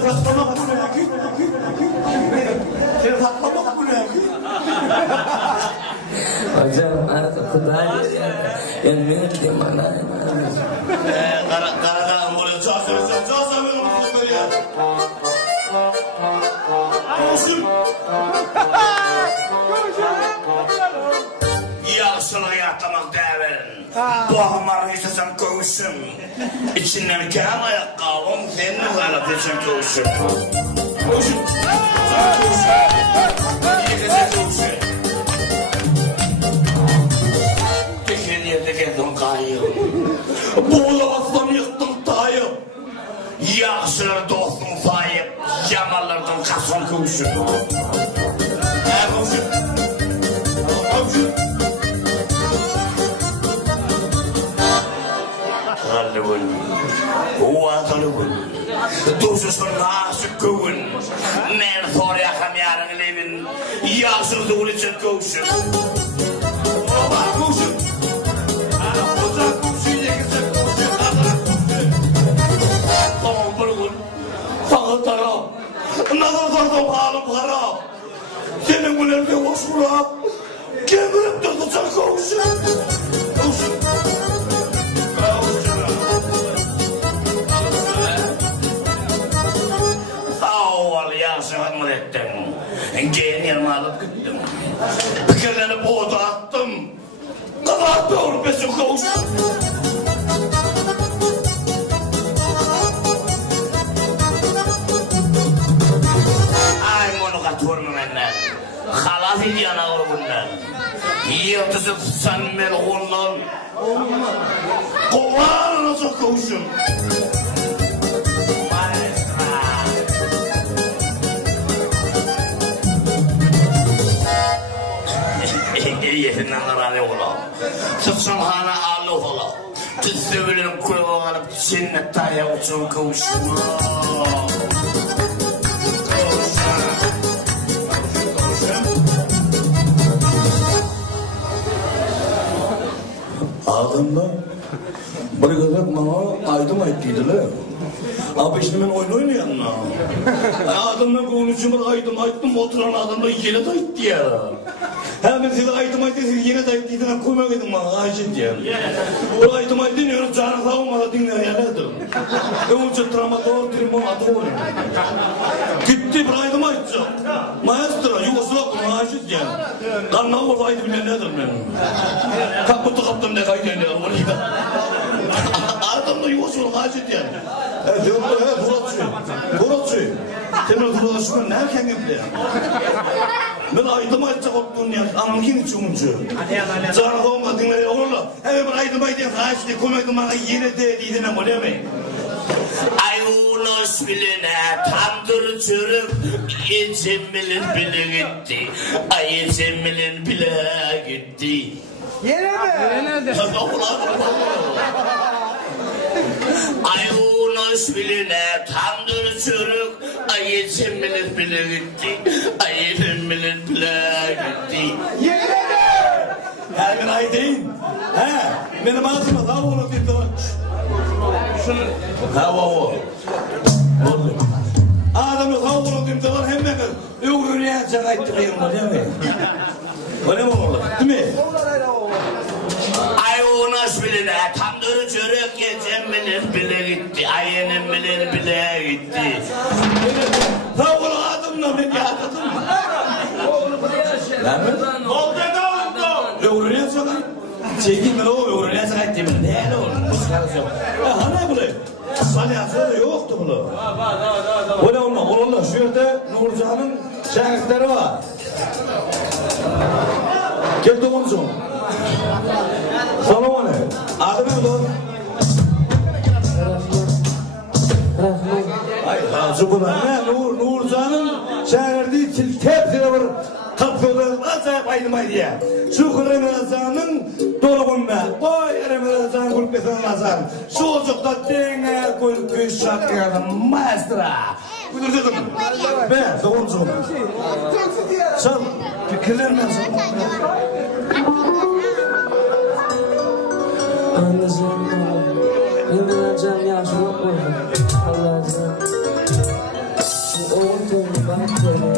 Seni saklamak bu ne? Seni saklamak bu ne? Hocam artık kudayı yani ne gideyim bana. Karadağım buraya çağırsan ben onu böyle ya. Olsun. Yaşına yatlamak değerin. Bu ahmarı istesem kövüşüm. İçinden kem ayakkabım senin hala peşin kövüşüm. Kövüşüm. Yıkıza kövüşüm. Tekeldim kayım. Boğulamazsam yıktım tayım. Yaşları dostum sayıp, yamallardan kasım kövüşüm. Kövüşüm. Kövüşüm. Halleluja. Halleluja. Dosusun nasıl kövün. Men for jag kan göra en liven. Jag så dåligt som kövüşüm. Kövüşüm. Nazardan halim harap. Senin gülerine hoş vurup. Kemirip de tutacak kavuşum. Kavuşum. Sağ ol ya sevim ettim. Genel alıp gittim. Fikirlerini boğda attım. Kadar doğru besin kavuşum. Halas idiyana bundan. Yıldızı tutsan ben ondan. Kovar nasıl kavuşum? Yerinden kararı ola. Tutsan hana ağlı ola. Tütsüvülün kuyruğu alıp cennet taya uçun kavuşum. Adamda bir kadar bana aydım ayttıydılar. Abi işte ben oyun oynayanla. Adamla konuşumu aydım oturan adamla yine de ayttı ya. Hemen size aydım siz yine de ayttıydılar koymak edin bana ayşet ya. O aydım dinliyoruz canı savunmada dinler ya nedir? Ben uçak tramador trimon adı oynuyor. Gitti bir aydım aytacak. Maestro Yugoslavya ayşet ya. Kanına olaydı bile nedir benim? Kaptım ne kaydediyor oraya. Adamla Yugoslavya ayşet ya. Burası. Senin burası ne erken yapıyor? Ben aydım aytacak olduğunu ya. Ama kim içiyormuşu? Canı savunmada dinler ya. Evet ben aydım aytacak. Ayşet koymadım bana yine dediydi ne oluyor mu? Ayunos biline tandır çürüp Cemil'in bile gitti. Ay Cemil'in bile gitti. Yine mi? Ayunos biline tandır çürük. Ay Cemil'in bile gitti. Ay Cemil'in bile gitti. Yine mi? Her gün ay değil. Benim ağzıma daha onu bir de o. Adamı kavurun dimde var hem de öğrüne çakayttı kıyımda değil mi? Öyle mi olur? Değil mi? Ay o nasıl biline tandır çörek geçen bile gitti. Ayının bile gitti. Kavurun adımla beni yatırdın mı? Lan mı? Oldu da oldu. Öğrüne çakayttı. Çekil ben o öğrüne çakayttı. Ne olur? Hani buraya? Hani aslında yoktu bunu. O ne olma? Onunla şu yerde Nurcan'ın şahitleri var. Gel doğrusun. Sana o ne? Adı ne lan? Ay razı buna ne? Nurcan'ın şahitleri tepside var. Kapıda acayip aydımaydı ya. Şu Ramazan'ın dolgunma. Oy Ramazan kulpesinden nazar. Şu ocakta denge kulpü şakyanın maestra. Buyurun. Ben doğrusun. Sen fikirler nasıl? Anlayacağım. Bilmeyeceğim ya. Şunu koydum. Allah'a Yenedi.